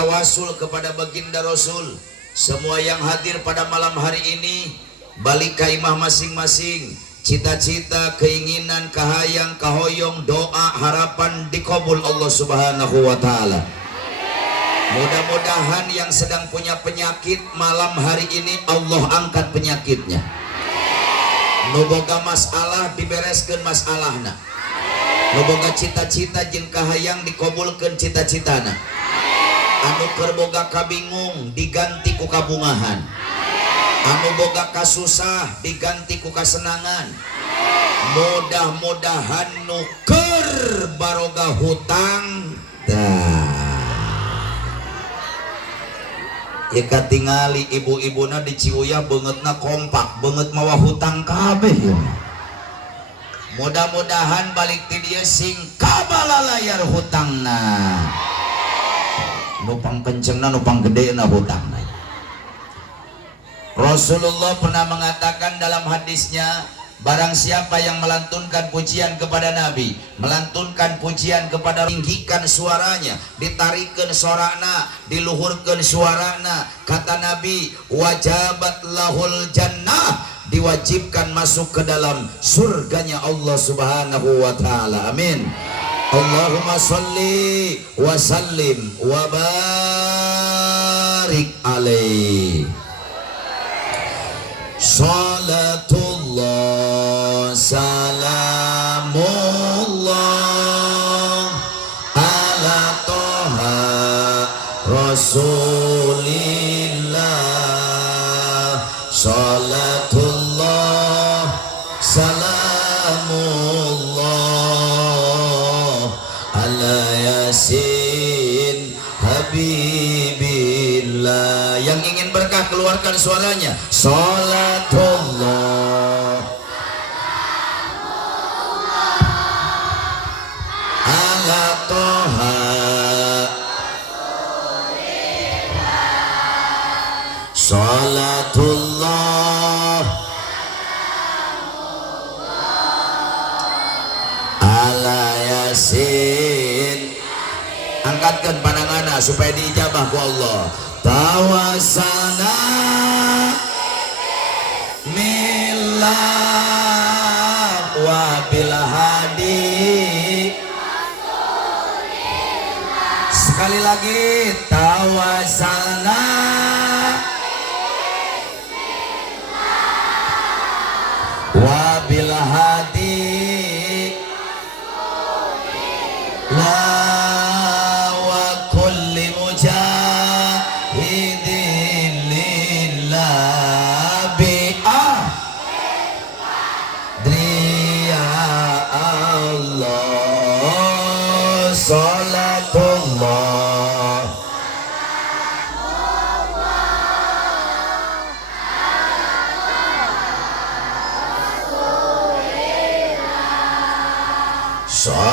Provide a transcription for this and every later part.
bertawasul kepada baginda Rasul. Semua yang hadir pada malam hari ini balik ka imah masing-masing, cita-cita, keinginan, kahayang, kahoyong, doa, harapan dikabul Allah Subhanahu wa taala. Mudah-mudahan yang sedang punya penyakit malam hari ini Allah angkat penyakitnya. Nu boga masalah dibereskeun masalahna. Nu boga cita-cita jeung kahayang dikabulkeun cita-citana. Anu keur boga kabingung diganti ku kabungahan. Anu boga kasusah diganti ku kasenangan. Mudah-mudahan nu keur baroga hutang ya katingali ibu-ibuna di Ciuya beungeutna kompak, beungeut mawa hutang kabeh ya. Mudah-mudahan balik ti dieu sing kabalalayar hutangna. Nupang kencengna nupang gedena hutangna. Rasulullah pernah mengatakan dalam hadisnya, barang siapa yang melantunkan pujian kepada Nabi, melantunkan pujian kepada, tinggikan suaranya, ditarikkan suarana, diluhurkan suarana, kata Nabi, wajabat lahul jannah, diwajibkan masuk ke dalam surganya Allah Subhanahu wa taala. Amin. Allahumma sholli wa sallim wa barik alaihi. Salatullah salamullah ala toha rasulillah. Salatullah salamullah ala yasin habibillah. Yang ingin berkah keluarkan suaranya. Salatullah ala toha salatullah ala yasin. Angkatkan pandanganna supaya diijabah ku Allah. Tawasana millah wa bil hadi. Sekali lagi, tawasana wa bil hadi la wa kulli mujahidin lillah bi driya Allah. Salatullah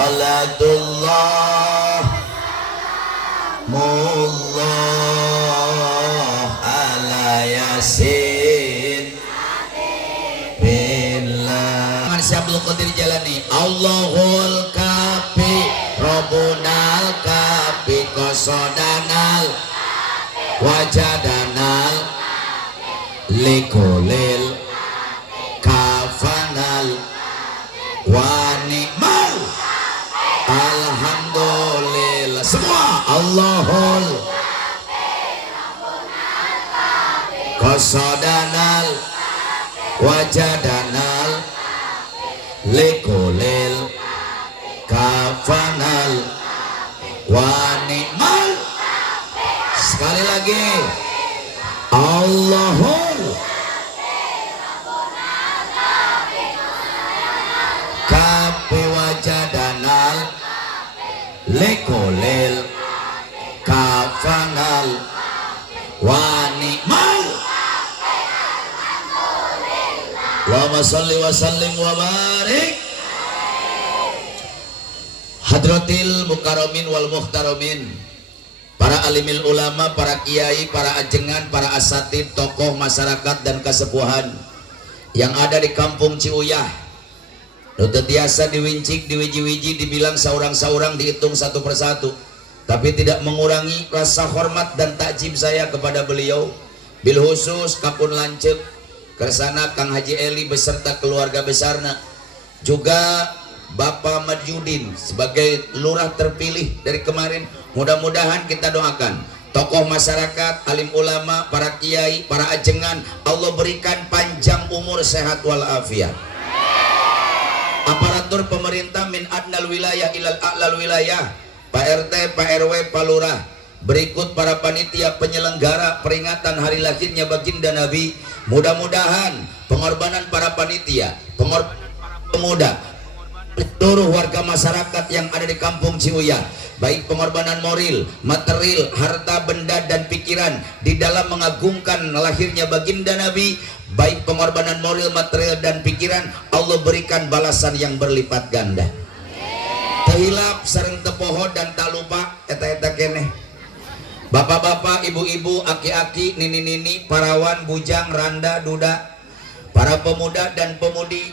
salatullah mullah ala yasin billah. Syabul Qadir jalani Allahul kafi Rabbunal kafi qasadanal wajadanal likulil kafanal wa ni'mal. Alhamdulillah. Semua Allahul qasadanal wajadanal likulil kafanal wa ni'mal. Sekali lagi Allahul kafi wajadanal likulil kafanal wa ni'mal. Allahumma sholli wa sallim wa barik. Hadratil mukarramin wal muhtaramin, para alimil ulama, para kiai, para ajengan, para asatid, tokoh masyarakat dan kesepuhan yang ada di kampung Ciuyah, nu teu tiasa diwincik, diwiji-wiji, dibilang saurang-saurang, dihitung satu persatu. tapi tidak mengurangi rasa hormat dan takjim saya kepada beliau. Bil khusus kapun lancep kersana Kang Haji Eli beserta keluarga besarna, juga Bapak Madyudin sebagai lurah terpilih dari kemarin. Mudah-mudahan kita doakan tokoh masyarakat, alim ulama, para kiai, para ajengan, Allah berikan panjang umur, sehat walafiat. Aparatur pemerintah min adnal wilayah ilal a'lal wilayah, Pak RT, Pak RW, Pak Lurah, berikut para panitia penyelenggara peringatan hari lahirnya baginda Nabi. Mudah-mudahan pengorbanan para panitia, pengorbanan para pemuda, seluruh warga masyarakat yang ada di kampung Ciuya, baik pengorbanan moral, material, harta benda dan pikiran di dalam mengagungkan lahirnya baginda Nabi, baik pengorbanan moral, material dan pikiran, Allah berikan balasan yang berlipat ganda. Tehilap sareng tepoho dan tak lupa eta-eta keneh. Bapak-bapak, ibu-ibu, aki-aki, nini-nini, parawan, bujang, randa, duda, para pemuda dan pemudi,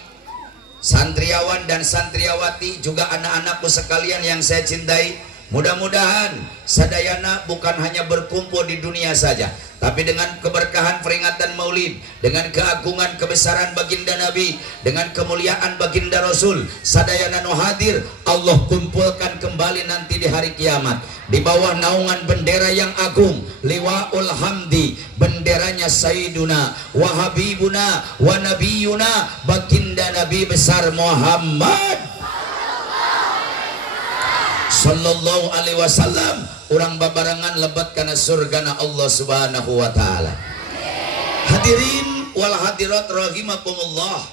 santriawan dan santriawati, juga anak-anakku sekalian yang saya cintai. Mudah-mudahan sadayana bukan hanya berkumpul di dunia saja, tapi dengan keberkahan peringatan Maulid, dengan keagungan kebesaran baginda Nabi, dengan kemuliaan baginda Rasul, sadayana no hadir, Allah kumpulkan kembali nanti di hari kiamat di bawah naungan bendera yang agung, liwaul hamdi, benderanya Sayyiduna wa Habibuna wa Nabiyuna baginda Nabi besar Muhammad sallallahu alaihi wasallam. Urang babarangan lebat kana surgana Allah subhanahu wa ta'ala. Hadirin wal hadirat rahimakumullah,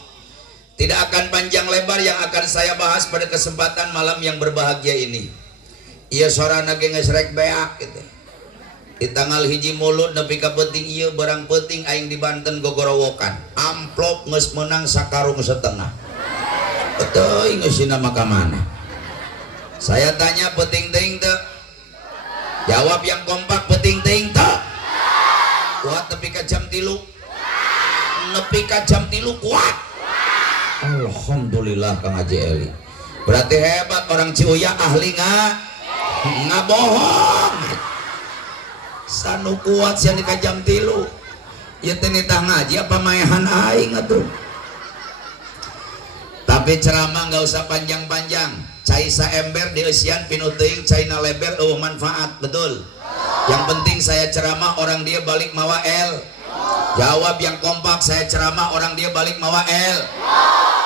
tidak akan panjang lebar yang akan saya bahas pada kesempatan malam yang berbahagia ini. Iya sorana ge geus rek beak gitu. Di tanggal hiji mulut nepi ka penting ieu barang penting aing di Banten gogorowokan. Amplop geus meunang sakarung setengah. Teuing geus sina maka mana? Saya tanya peting-ting teu? Jawab yang kompak, peting-ting teu? Kuat nepi ka jam 3? Nepi ka jam 3 kuat? Alhamdulillah Kang Haji Eli. Berarti hebat orang Ciuya, ahli ngabohong. Sanu kuat sian di ka jam 3. Ieu teh nitah ngaji apa maehan aing atuh. Tapi ceramah nggak usah panjang-panjang. Caisa ember di usian pinuting caina leber manfaat betul. Yang penting saya ceramah orang dia balik mawa L. Jawab yang kompak, saya ceramah orang dia balik mawa L.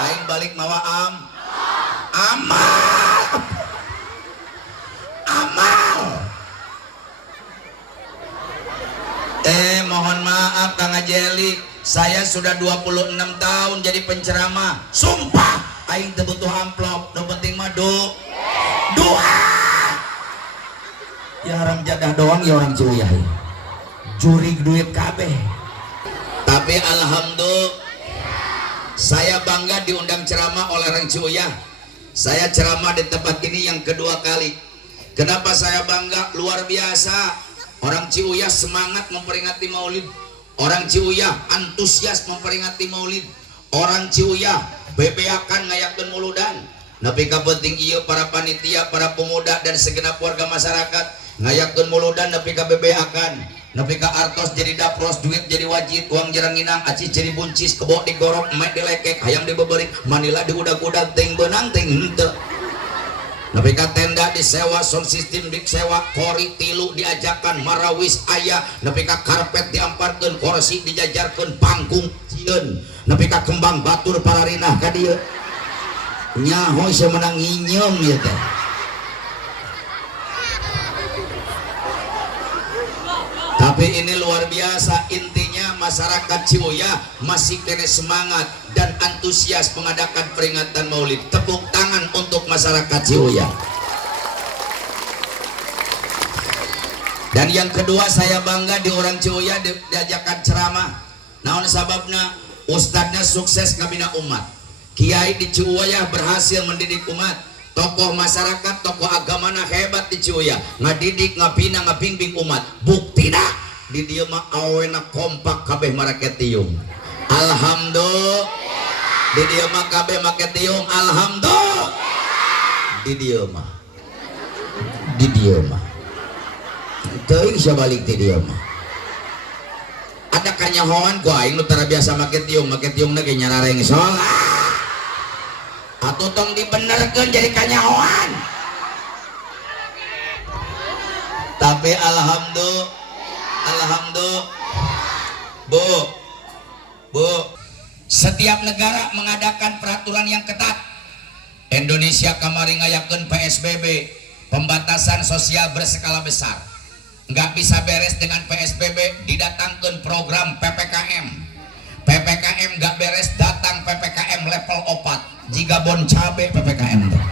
Aing balik mawa amal. Amal. Mohon maaf Kang Ajeli, saya sudah 26 tahun jadi penceramah. Sumpah aing teu butuh amplop, nu penting mah doa. Ya orang jadah doang ya orang Ciuya. Juri duit kabeh. Tapi alhamdulillah saya bangga diundang ceramah oleh orang Ciuya. Saya ceramah di tempat ini yang kedua kali. Kenapa saya bangga? Luar biasa. Orang Ciuya semangat memperingati Maulid. Orang Ciuya antusias memperingati Maulid. Orang Ciuya bebeakan ngayakeun muludan. Nepi ka penting ieu para panitia, para pemuda dan segenap warga masyarakat ngayakeun muludan nepi ka bebeakan. Nepi ka artos jadi dapros, duit jadi wajib, uang jarang nginang, aci jadi buncis, kebo digorok, emek dilekek, hayam dibebeurik, manila diudag-udag, ting beunang ting henteu. Nepi ka tenda disewa, sound system disewa, kori tilu diajakan, marawis aya, nepi ka karpet diamparkeun, kursi dijajarkeun, panggung cieun, nepi ka kembang batur pararinah ka dieu. Nyaho semenang nginyem ieu teh. Tapi ini luar biasa, intinya masyarakat Ciuya masih kena semangat dan antusias mengadakan peringatan Maulid. Tepuk tangan untuk masyarakat Ciuya. Dan yang kedua saya bangga di orang Ciuya diajakan ceramah. Naon sababna? Ustadznya sukses ngabina umat. Kiai di Ciuya berhasil mendidik umat. Tokoh masyarakat, tokoh agama hebat di Ciuya, ngadidik, ngabina, ngabimbing umat. Buktina di dieu mah awena kompak kabeh make tiung. Alhamdulillah. Di dieu mah kabeh make tiung. Alhamdulillah. Di dieu mah. teuing sia balik ti dieu mah. Ada kanyahoan ku aing nu tara biasa make tiung na ge nyarareng salat. Atuh tong dibenerkeun jadi kanyahoan. Tapi alhamdulillah Bu, setiap negara mengadakan peraturan yang ketat. Indonesia kamari ngayakeun PSBB, pembatasan sosial berskala besar. Nggak bisa beres dengan PSBB, didatangkan program PPKM. PPKM nggak beres, datang PPKM level 4. Jika bon cabe PPKM tuh.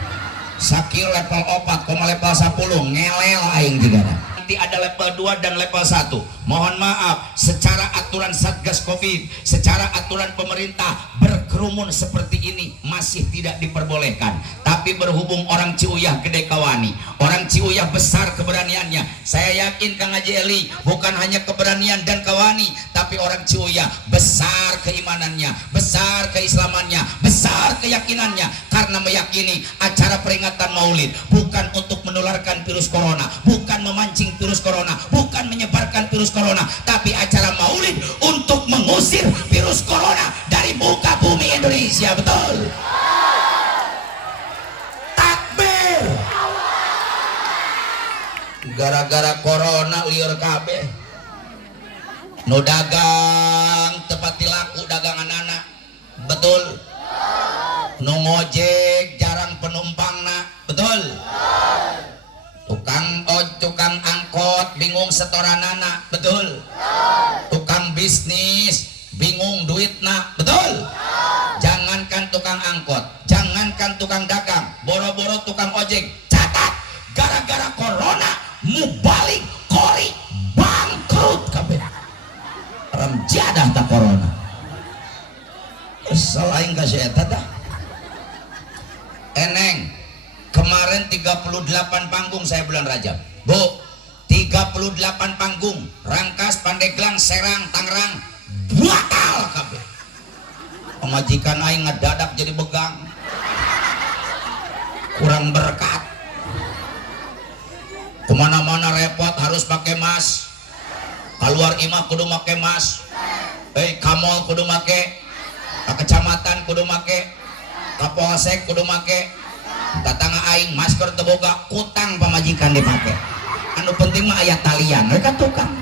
Sakil level 4, koma level 10 ngelel aing juga. Nanti ada level 2 dan level 1. Mohon maaf, secara aturan Satgas Covid, secara aturan pemerintah, berkerumun seperti ini masih tidak diperbolehkan. Tapi berhubung orang Ciuyah gede kawani, orang Ciuyah besar keberaniannya. Saya yakin Kang Haji Eli bukan hanya keberanian dan kawani, tapi orang Ciuyah besar keimanannya, besar keislamannya, besar keyakinannya, karena meyakini acara peringatan Maulid bukan untuk menularkan virus corona, bukan memancing virus corona, bukan menyebarkan virus corona, tapi acara Maulid untuk mengusir virus corona dari muka bumi Indonesia. Betul? Takbir. Gara-gara corona liur kabeh. Nu dagang tepati laku dagangan anak. Betul? Nu ngojek jarang penumpangna. Betul? Tukang angkot bingung setoranana. Betul? Tukang bisnis bingung duitna. Betul? Jangankan tukang angkot, jangankan tukang dagang, boro-boro tukang ojek. Catat, gara-gara corona mubalik kori bangkrut kabeh. Ram jadah tak corona. Selain kasih eta dah. Eneng, kemarin 38 panggung saya bulan Rajab. Bu, 38 panggung, Rangkas, Pandeglang, Serang, Tangerang, batal kabeh. Pemajikan aing ngedadak jadi begang. Kurang berkat. Kemana-mana repot harus pakai mas. Keluar imah kudu make mas. Kamol kudu make. Ke kecamatan kudu make. Kapolsek kudu make. Tatangga aing masker teboga, kutang pemajikan dipake. Anu penting mah aya talian mereka tukang.